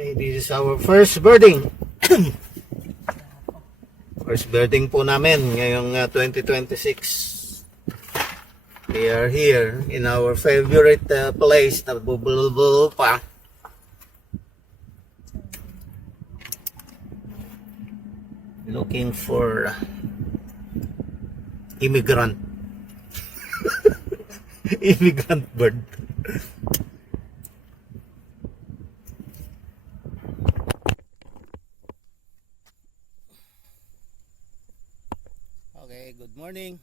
Okay, this is our first birding. First birding po namin ngayong 2026. We are here in our favorite place na bubulbul pa. Looking for immigrant. Immigrant bird. Okay, good morning.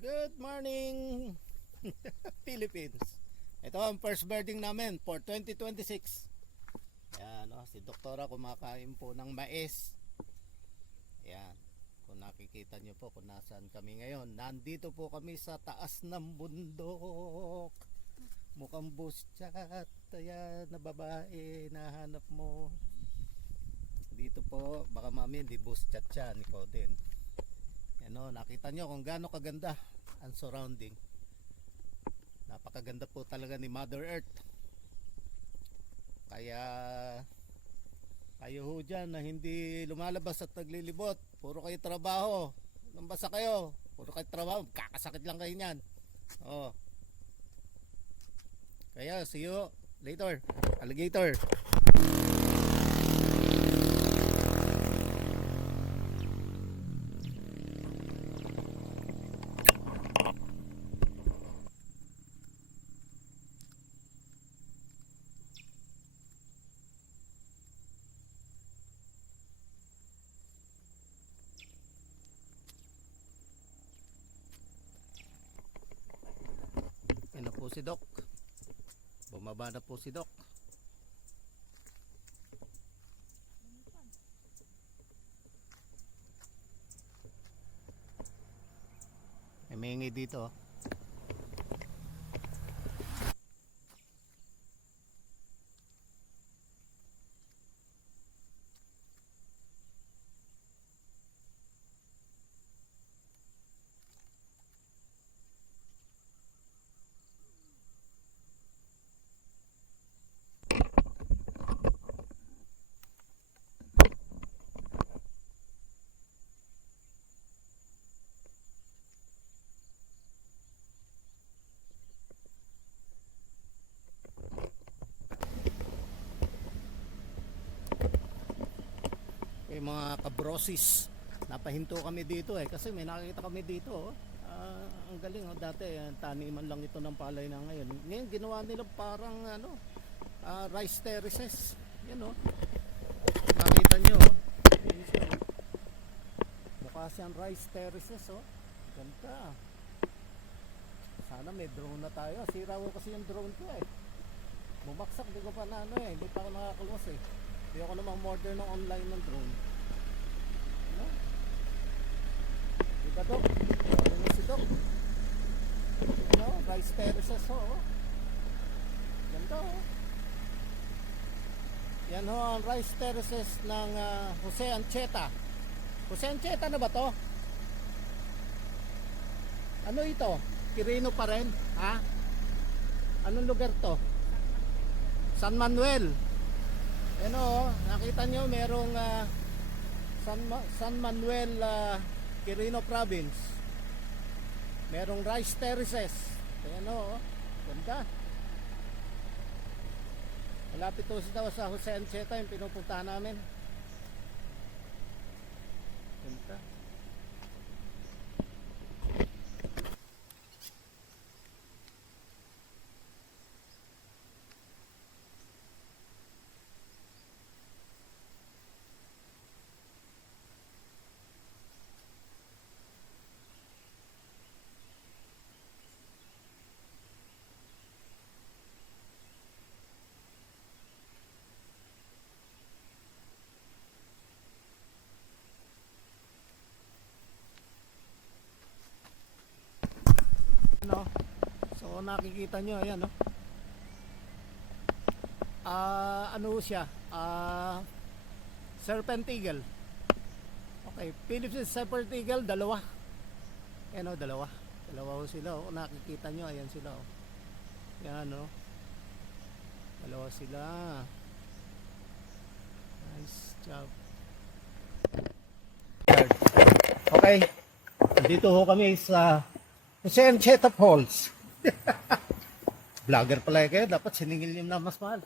Good morning, Philippines. Ito ang first birding namin for 2026. Ayan, si Doktora kumakain po ng mais. Ayan, kung nakikita nyo po kung nasaan kami ngayon. Nandito po kami sa taas ng bundok. Mukhang bus chat. Ayan, na babae, nahanap mo. Dito po, baka mami hindi bus chat yan, ikaw din. Ano, nakita nyo kung gaano kaganda ang surrounding. Napakaganda po talaga ni Mother Earth. Kaya kayo ho dyan na hindi lumalabas at naglilibot, puro kayo trabaho, nambasa kayo, puro kayo trabaho, kakasakit lang kayo nyan. Kaya see you later, alligator. Yan na po si Doc. Bumaba na po si Doc. May mingi dito. Mga kabrosis, napahinto kami dito kasi may nakikita kami dito ang galing dati taniman lang ito ng palay na ngayon ginawa nila parang rice terraces yan nakita nyo mukha siyang rice terraces ganda. Sana may drone na tayo, sira ko kasi yung drone ko bumagsak, di ko pa na hindi pa ako nakakulos hindi ako namang order ng online ng drone. Diba Doc? Ano na si Doc? Rice terraces ganda yan ang rice terraces ng Jose Ancheta. Jose Ancheta na ba to? Ano ito? Quirino pa rin? Anong lugar to? San Manuel. Nakita nyo merong San Manuel Quirino Province. Merong rice terraces. Ganda. Malapit to sa Jose Ancheta yung pinupuntahan namin. Ganda. So nakikita nyo ayan ano siya serpent eagle. Okay, Philippines serpent eagle, dalawa dalawa sila nakikita nyo ayan sila yan dalawa sila. Nice job. Okay. Dito ho kami sa Jose Ancheta Falls. Vlogger pala kayo. Dapat siningil nyo na mas mahal.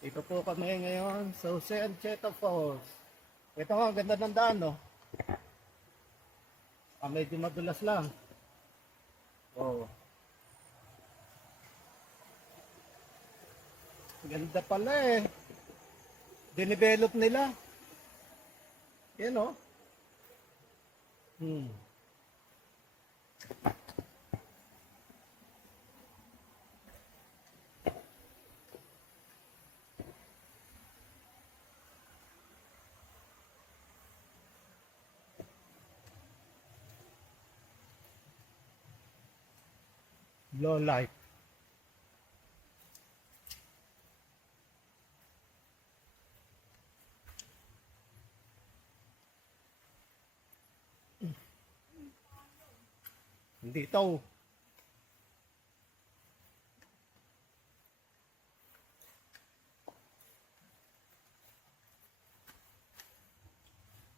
Ito po kami ngayon sa Jose Ancheta Falls. Ito nga, ganda ng daan, no? Medyo madulas lang. Oh. Ganda pala eh. Dinevelop nila. Yan o. Low light. Hindi ito.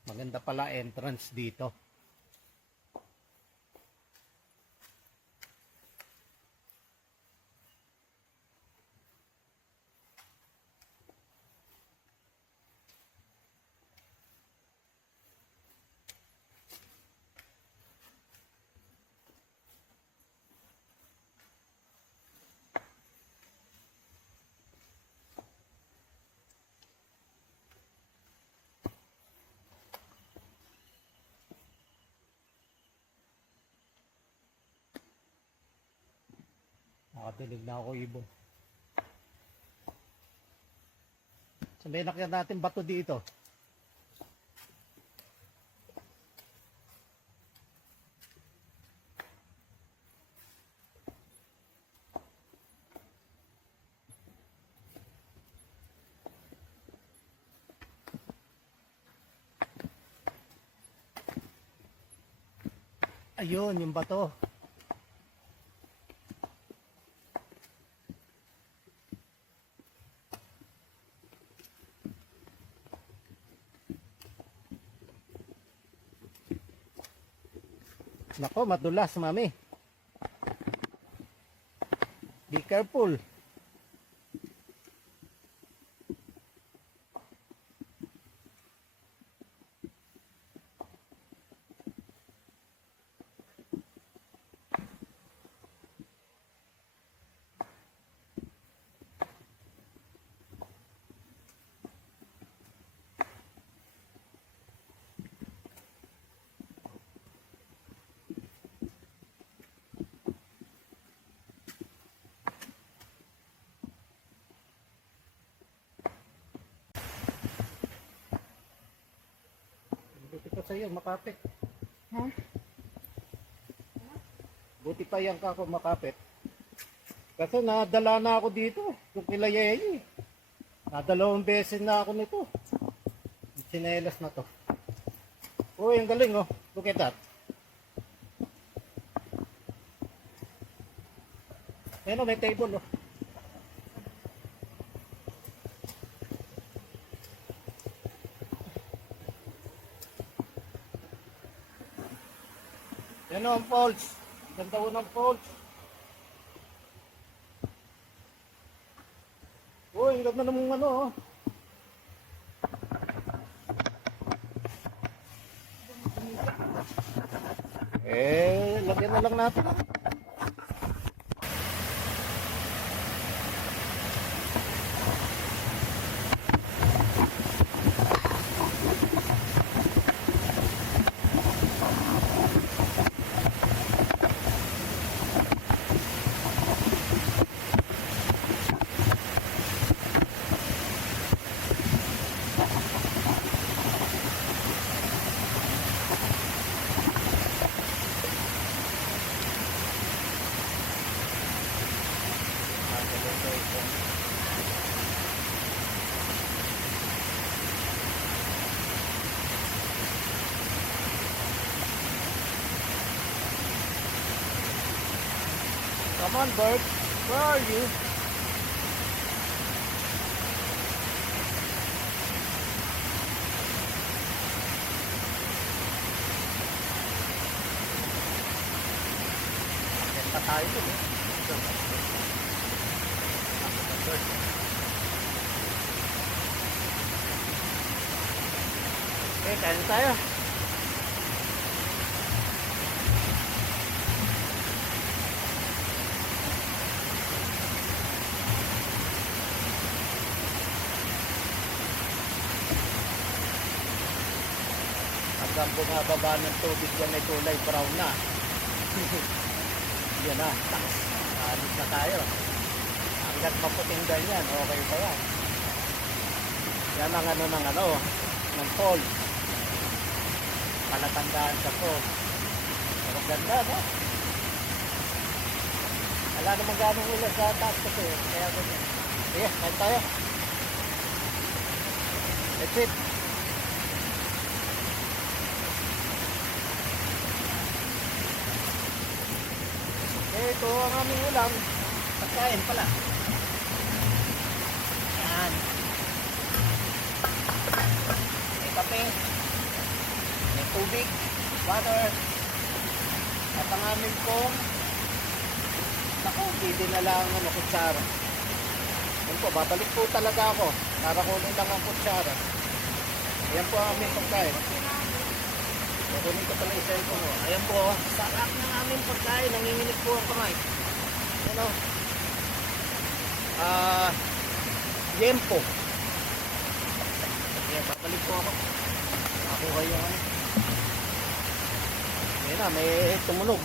Maganda pala entrance dito. Nakatilig na ako ibon. Sabihin na natin bato dito. Ayun, yung bato. Nako, madulas, mami. Be careful. Sa'yo, makapit. Ha? Buti pa yan ka ako makapit. Kasi nadala na ako dito. Yung kila Yeye. Nadalawang beses na ako nito. Sinelas na to. Uy, ang galing oh. Look at that. Ayan oh, may table oh. Yan o ang falls. Ganda ko ng falls. Uy, ang ganda namang ano oh. Lagyan na lang natin. Come on, bird. Where are you? pa tayo dun eh. Okay, kain tayo. Hanggang bumababa ng tubig yan ay kulay brown na. Yan na, taas. Alis na tayo. Hanggang maputing ganyan, okay pa yan. Yan ang ng fall. Palatandaan sa fall. Pero ganda, no? Wala naman ganong ulan sa taas kasi. Kaya ganyan. Sige, kain tayo. That's it. Ito ang aming ulam. Pagkain pala. Yan. May kape. May tubig. Water. At ang amin pong naku, hindi na lang kutsara. Yan po, babalik po talaga ako. Para kunin lang ang kutsara. Ayan po ang aming pagkain. Kunin ko pala isa ito mo. Ayan po, sarap ng aming pagkain. Nanginginig po ang kamay. Ano? Yempo. Ayan, babalik po ako. Ako kayo. Ayan na, may tumunog.